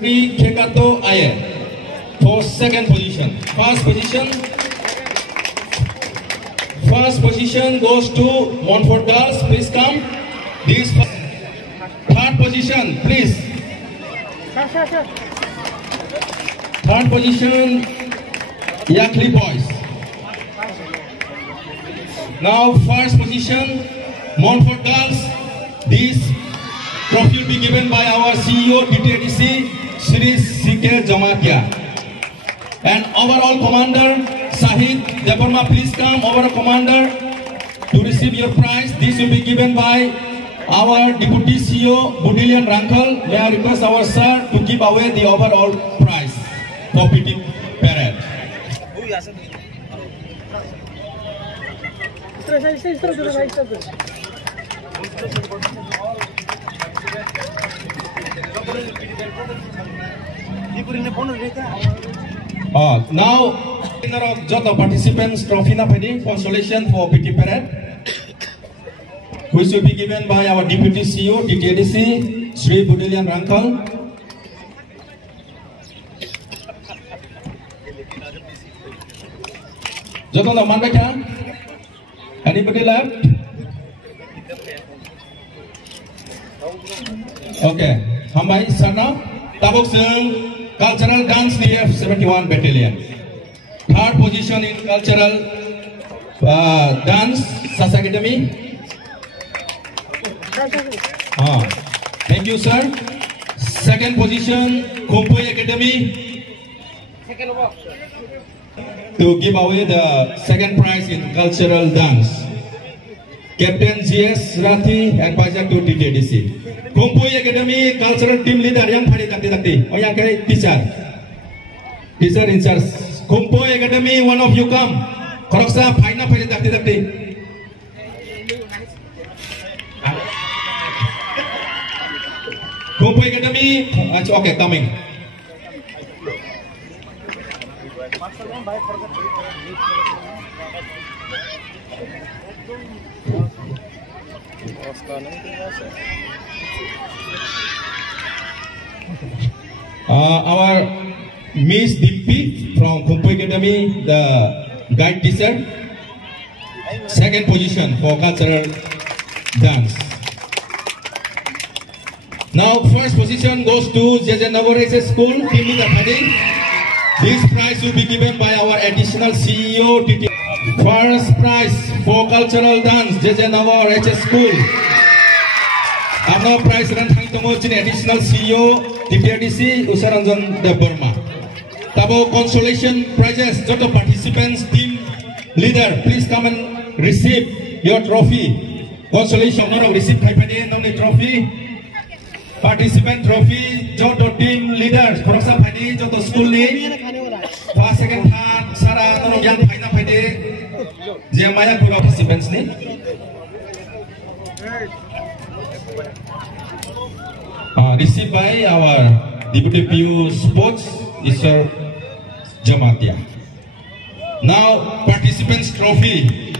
Kekato Ayer for second position. First position goes to Montfort Girls. Please come. Third position, please. Third position, Yakli Boys. Now first position, Montfort Girls. This trophy will be given by our CEO DTADC, Shri C.K. Jamatia. And overall commander, Sahid Deparma, please come, overall commander, to receive your prize. This will be given by our Deputy CEO, Budilian Rankal. May I request our sir to give away the overall prize for PT Parade. Now, winner of Jota participants trophy na pwede consolation for PT Parade, which will be given by our Deputy CEO DTADC, Sri Budilian Rankal. Jota no man baca? Anybody left? Okay. Hambai Sarna Tabuk Sung Cultural Dance DF 71 Battalion. Third position in cultural dance SAS Academy. Thank you, sir. Second position Kumpui Academy. To give away the second prize in cultural dance, Captain GS Rathi advisor to DTADC. Kumpui Academy cultural team leader yang hari takti. Oh yang kaya teacher in charge. Kumpui Academy, one of you come. Koroksa final hari takti. Kumpui Academy, okay, coming. Our Miss Dimpi from Kumpui Academy, the guide teacher, second position for cultural dance. Now first position goes to JJ Nagore School, team leader heading. This prize will be given by our additional CEO. First prize for cultural dance, JJ Nagore School. Our prize run additional CEO DTADC Usaranjan Deborma. Tabo consolation prizes. Joto participants, team leader, please come and receive your trophy. Consolation honor receive trophy. Participant trophy. Joto team leaders. Koroksa phadi joto school ni. First, second, third, Sara tolong yang phai na phadi. Jemaya pura participants ni. Received by our Deputy PU Sports, Isar Jamatia. Now, participants trophy.